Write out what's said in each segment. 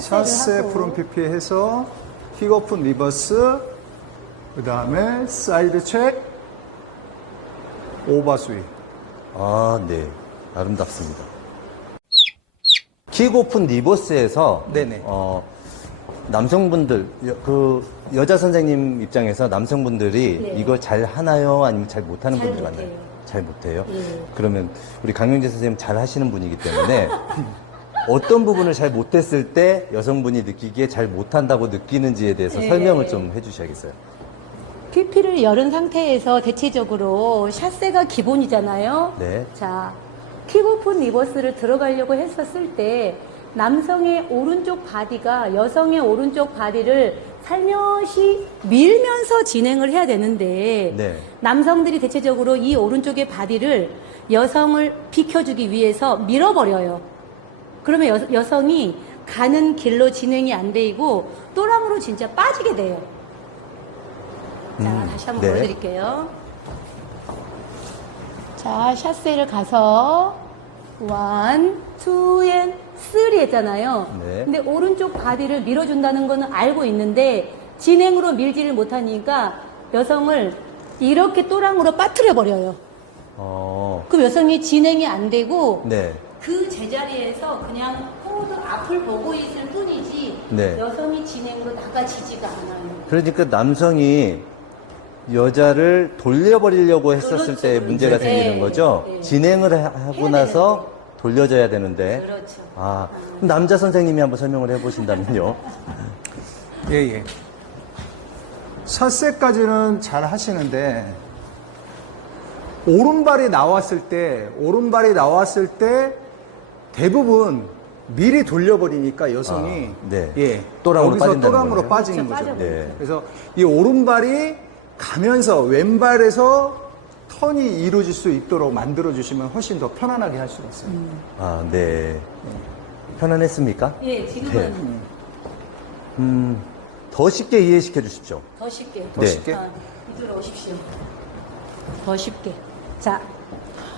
샷세 프롬 PP 해서 킥 오픈 리버스, 그 다음에 사이드 체크, 오버 스윗. 아, 네. 아름답습니다. 킥 오픈 리버스에서 네네. 남성분들, 여자 선생님 입장에서 남성분들이 네. 이걸 잘 하나요? 아니면 잘 못하는 잘 분들이 못해요. 많나요? 잘 못해요? 예. 그러면 우리 강영재 선생님 잘 하시는 분이기 때문에 어떤 부분을 잘 못했을 때 여성분이 느끼기에 잘 못한다고 느끼는지에 대해서 네. 설명을 좀 해주셔야겠어요. PP를 열은 상태에서 대체적으로 샷세가 기본이잖아요. 네. 자, 킥오픈 리버스를 들어가려고 했었을 때 남성의 오른쪽 바디가 여성의 오른쪽 바디를 살며시 밀면서 진행을 해야 되는데 네. 남성들이 대체적으로 이 오른쪽의 바디를 여성을 비켜주기 위해서 밀어버려요. 그러면 여성이 가는 길로 진행이 안 되고 또랑으로 진짜 빠지게 돼요. 자, 다시 한번 네. 보여드릴게요. 자, 샷세를 가서 1, 2, and 3 했잖아요. 네. 근데 오른쪽 바디를 밀어준다는 거는 알고 있는데 진행으로 밀지를 못하니까 여성을 이렇게 또랑으로 빠뜨려 버려요. 그럼 여성이 진행이 안 되고 네. 그 제자리에서 그냥 호흡 앞을 보고 있을 뿐이지 네. 여성이 진행으로 나가지지가 않아요. 그러니까 남성이 여자를 돌려버리려고 했었을 그렇죠, 때 그렇죠. 문제가 네, 생기는 거죠? 네. 진행을 하고 해야 나서 돌려줘야 되는데. 그렇죠. 아, 그럼 남자 선생님이 한번 설명을 해보신다면요. 예, 예. 샷세까지는 잘 하시는데, 오른발이 나왔을 때 대부분 미리 돌려버리니까 여성이 아, 네. 예, 또랑으로 여기서 빠진다는 또랑으로 거네요. 빠지는 그렇죠, 거죠. 빠져버리죠. 네. 그래서 이 오른발이 가면서 왼발에서 턴이 이루어질 수 있도록 만들어주시면 훨씬 더 편안하게 할 수가 있어요. 아, 네. 편안했습니까? 예, 지금은 더 쉽게 이해시켜 주십시오. 더 쉽게. 더 네. 쉽게. 이쪽으로 오십시오. 더 쉽게. 자,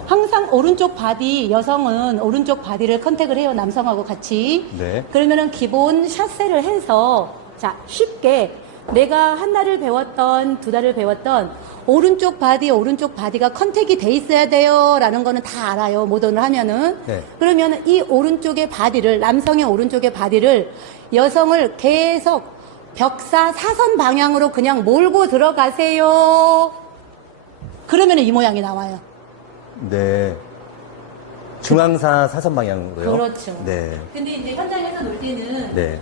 항상 오른쪽 바디, 여성은 오른쪽 바디를 컨택을 해요. 남성하고 같이. 네. 그러면은 기본 샷세를 해서, 자, 쉽게 내가 한 달을 배웠던, 두 달을 배웠던 오른쪽 바디가 컨택이 돼 있어야 돼요. 라는 거는 다 알아요. 모던을 하면은. 네. 그러면 이 오른쪽의 바디를, 남성의 오른쪽의 바디를 여성을 계속 벽사 사선 방향으로 그냥 몰고 들어가세요. 그러면 이 모양이 나와요. 네. 중앙사 사선 방향으로요? 그렇죠. 네. 근데 이제 현장에서 놀 때는 네.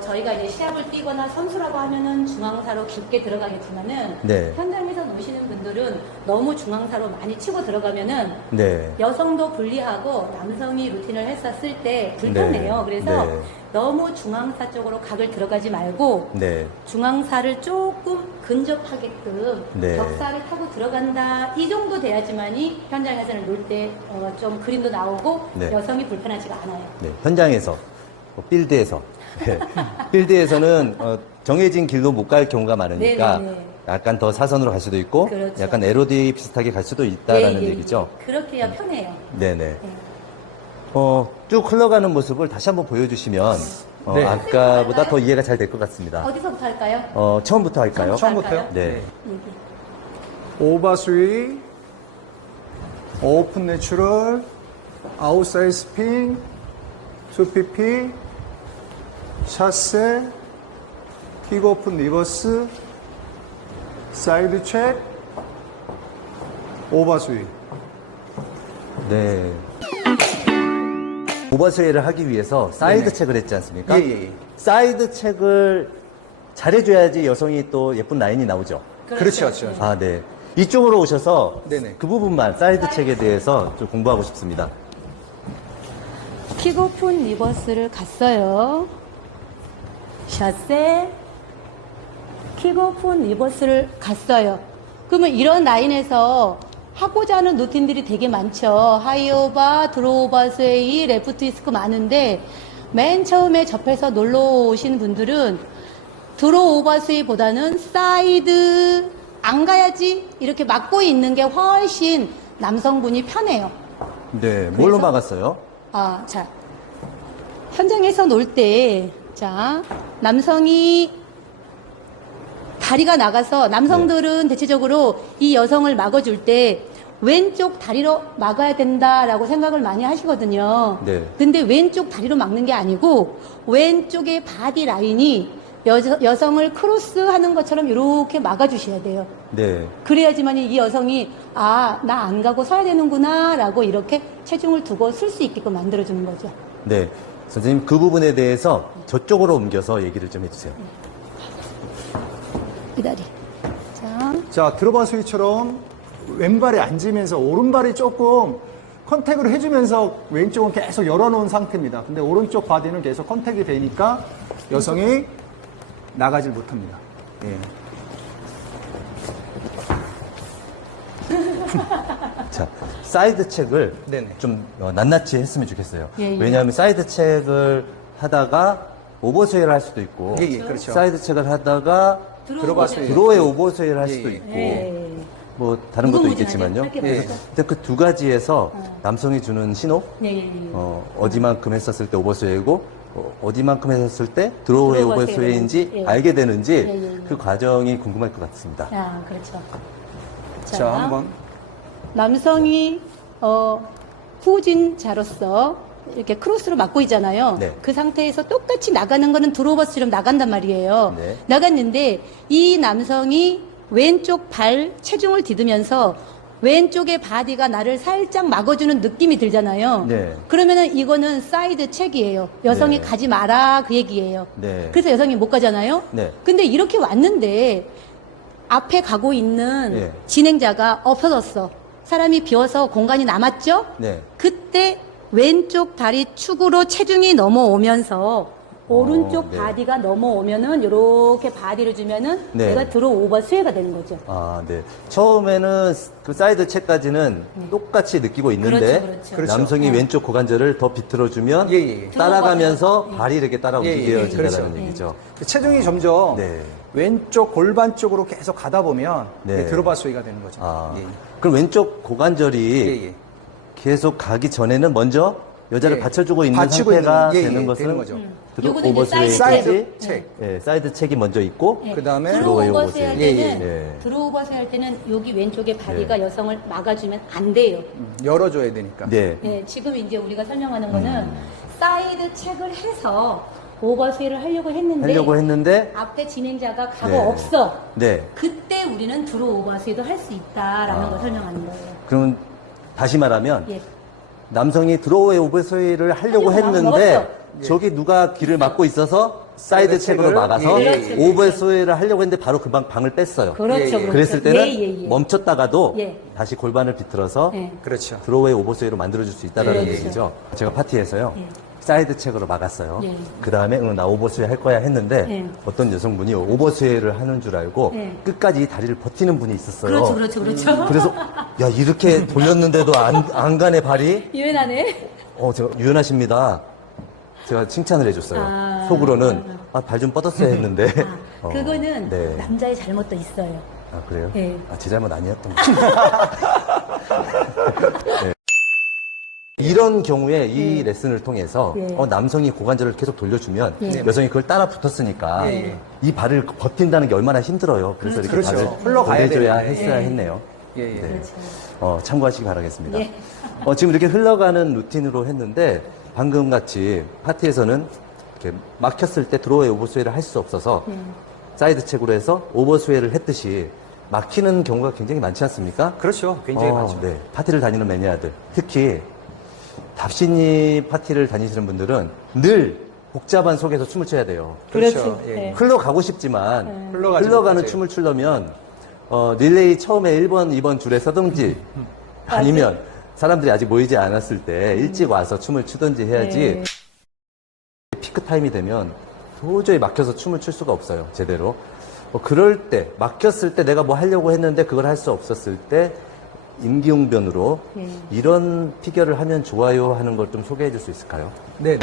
저희가 이제 시합을 뛰거나 선수라고 하면은 중앙사로 깊게 들어가겠지만은 네. 현장에서 노시는 분들은 너무 중앙사로 많이 치고 들어가면은 네. 여성도 불리하고 남성이 루틴을 했었을 때 불편해요. 네. 그래서 네. 너무 중앙사 쪽으로 각을 들어가지 말고 네. 중앙사를 조금 근접하게끔 네. 벽사를 타고 들어간다 이 정도 돼야지만이 현장에서는 놀 때 좀 그림도 나오고 네. 여성이 불편하지가 않아요. 네. 현장에서, 필드에서. 네. 필드에서는 정해진 길로 못 갈 경우가 많으니까 네네네. 약간 더 사선으로 갈 수도 있고 그렇죠. 약간 에로디 비슷하게 갈 수도 있다라는 얘기죠. 그렇게 해야 편해요. 네네. 네. 쭉 흘러가는 모습을 다시 한번 보여주시면 네. 아까보다 더 이해가 잘 될 것 같습니다. 어디서부터 할까요? 처음부터 할까요? 처음부터요? 네. 여기. 오버 스윗, 오픈 내추럴, 아웃사이드 스핀, 2PP, 샷세, 킥 오픈 리버스, 사이드 체크, 오버 스윗. 네. 오버스웨이를 하기 위해서 사이드 네네. 체크를 했지 않습니까? 예, 예, 예. 사이드 체크를 잘해줘야지 여성이 또 예쁜 라인이 나오죠. 그렇죠, 그렇죠. 아, 네. 이쪽으로 오셔서 네네. 그 부분만 사이드 체크에 대해서 좀 공부하고 싶습니다. 킥 오픈 리버스를 갔어요. 샷세, 킥 오픈 리버스를 갔어요. 그러면 이런 라인에서 하고자 하는 루틴들이 되게 많죠. 하이오바, 드로우바 스웨이, 레프트 이스크 많은데 맨 처음에 접해서 놀러 오신 분들은 드로우바 스웨이보다는 사이드 안 가야지 이렇게 막고 있는 게 훨씬 남성분이 편해요. 네. 뭘로 막았어요? 자 현장에서 놀 때, 자, 남성이 다리가 나가서 남성들은 대체적으로 이 여성을 막아줄 때 왼쪽 다리로 막아야 된다라고 생각을 많이 하시거든요. 네. 근데 왼쪽 다리로 막는 게 아니고 왼쪽의 바디 라인이 여성을 크로스하는 것처럼 이렇게 막아주셔야 돼요. 네. 그래야지만 이 여성이 나 안 가고 서야 되는구나 라고 이렇게 체중을 두고 쓸 수 있게끔 만들어주는 거죠. 네. 선생님, 그 부분에 대해서 저쪽으로 옮겨서 얘기를 좀 해주세요. 기다리. 자, 자, 드로바 스위처럼 왼발에 앉으면서 오른발이 조금 컨택을 해주면서 왼쪽은 계속 열어놓은 상태입니다. 근데 오른쪽 바디는 계속 컨택이 되니까 여성이 나가질 못합니다. 예. 자, 사이드 책을 네네. 좀 낱낱이 했으면 좋겠어요. 예, 예. 왜냐하면 사이드 책을 하다가 오버스웨이를 할 수도 있고, 예, 예, 그렇죠. 사이드 책을 하다가 드로바 스웨이. 드로우에 오버스웨이를 할 예, 수도 예. 있고, 네. 뭐 다른 것도 무궁무진하게 있겠지만요. 짧게 예. 볼까요? 근데 그 두 가지에서 남성이 주는 신호, 네. 어디만큼 했었을 때 오버스웨이고, 어디만큼 했었을 때 드로우의 드로우가 오버스웨이인지 예. 알게 되는지 예, 예, 예. 그 과정이 궁금할 것 같습니다. 그렇죠. 자, 한번. 남성이 후진자로서 이렇게 크로스로 막고 있잖아요. 네. 그 상태에서 똑같이 나가는 거는 드로버스처럼 나간단 말이에요. 네. 나갔는데 이 남성이 왼쪽 발 체중을 디디면서 왼쪽의 바디가 나를 살짝 막아주는 느낌이 들잖아요. 네. 그러면은 이거는 사이드 책이에요. 여성이 네. 가지 마라 그 얘기예요. 네. 그래서 여성이 못 가잖아요. 네. 근데 이렇게 왔는데 앞에 가고 있는 네. 진행자가 없어졌어. 사람이 비어서 공간이 남았죠? 네. 그때 왼쪽 다리 축으로 체중이 넘어오면서 오른쪽 네. 바디가 넘어오면은 이렇게 바디를 주면은 네. 내가 들어 오버 스웨이가 되는 거죠. 아, 네. 처음에는 그 사이드 책까지는 똑같이 느끼고 있는데 네. 그렇죠. 그렇죠. 남성이 네. 왼쪽 고관절을 더 비틀어주면 예, 예, 예. 따라가면서 발이 이렇게 따라 예, 예, 움직여진다는 그렇죠. 얘기죠. 체중이 점점 네. 왼쪽 골반 쪽으로 계속 가다 보면 네. 드로바 스웨이가 되는 거죠. 아, 예. 그럼 왼쪽 고관절이 예, 예. 계속 가기 전에는 먼저 여자를 예. 받쳐주고 있는 받치고 상태가 있는, 예, 되는 예, 것은 되는 거죠. 요거는 이제 오버스웨이까지 사이드 책. 예, 사이드 책이 먼저 있고 예. 그다음에 드로우의 드로우버스 오버스웨이. 할 예, 때는 예. 드로우버스 할 때는 여기 왼쪽에 바디가 예. 여성을 막아주면 안 돼요. 열어줘야 되니까. 네. 네, 지금 이제 우리가 설명하는 거는 사이드 책을 해서 오버스웨이를 하려고 했는데 하려고 했는데 앞에 진행자가 가고 네. 없어. 네. 그때 우리는 드로우 오버스웨이도 할 수 있다라는 걸 설명하는 거예요. 그러면 다시 말하면 예. 남성이 드로우의 오버스웨이를 하려고 하려고 했는데 먹었어. 저기 누가 길을 막고 있어서 사이드 사이드 책으로 책을, 막아서 예, 예, 예. 오버스웨이를 하려고 했는데 바로 금방 방을 뺐어요. 그렇죠, 예, 예. 그렇죠. 그랬을 때는 예, 예, 예. 멈췄다가도 예. 다시 골반을 비틀어서 예. 그렇죠. 드로우의 오버스웨이로 만들어줄 수 있다는 그렇죠. 얘기죠. 제가 파티에서요. 예. 사이드 책으로 막았어요. 예. 그 다음에 나 오버스웨이 할 거야 했는데 예. 어떤 여성분이 오버스웨이를 하는 줄 알고 예. 끝까지 이 다리를 버티는 분이 있었어요. 그렇죠, 그렇죠, 그렇죠. 그래서 야 이렇게 돌렸는데도 안 가네 발이. 유연하네. 제가 유연하십니다. 제가 칭찬을 해줬어요. 아. 속으로는 발 좀 뻗었어야 했는데. 그거는 네. 남자의 잘못도 있어요. 아 그래요? 예. 제 잘못 아니었던 거. 네. 이런 경우에 이 레슨을 통해서 예. 남성이 고관절을 계속 돌려주면 예. 여성이 그걸 따라 붙었으니까 예. 이 발을 버틴다는 게 얼마나 힘들어요. 그래서 이렇게 그렇죠. 발을 흘러가야 보내줘야 되는데. 했어야 예. 했네요. 예, 예. 네. 그렇죠. 참고하시기 바라겠습니다. 예. 지금 이렇게 흘러가는 루틴으로 했는데 방금 같이 파티에서는 이렇게 막혔을 때 드로우의 오버스웨이를 할 수 없어서 사이드 책으로 해서 오버스웨이를 했듯이 막히는 경우가 굉장히 많지 않습니까? 그렇죠. 굉장히 많죠. 네. 파티를 다니는 매니아들, 특히 답신이 파티를 다니시는 분들은 늘 복잡한 속에서 춤을 춰야 돼요. 그렇죠. 예. 네. 흘러가고 싶지만 흘러가지 흘러가는 못하죠. 춤을 추려면 릴레이 처음에 1번, 2번 줄에 서든지 아니면 사람들이 아직 모이지 않았을 때 일찍 와서 춤을 추든지 해야지 네. 피크 타임이 되면 도저히 막혀서 춤을 출 수가 없어요. 제대로. 그럴 때 막혔을 때 내가 뭐 하려고 했는데 그걸 할 수 없었을 때 임기응변으로 이런 피겨를 하면 좋아요 하는 걸 좀 소개해 줄 수 있을까요? 네.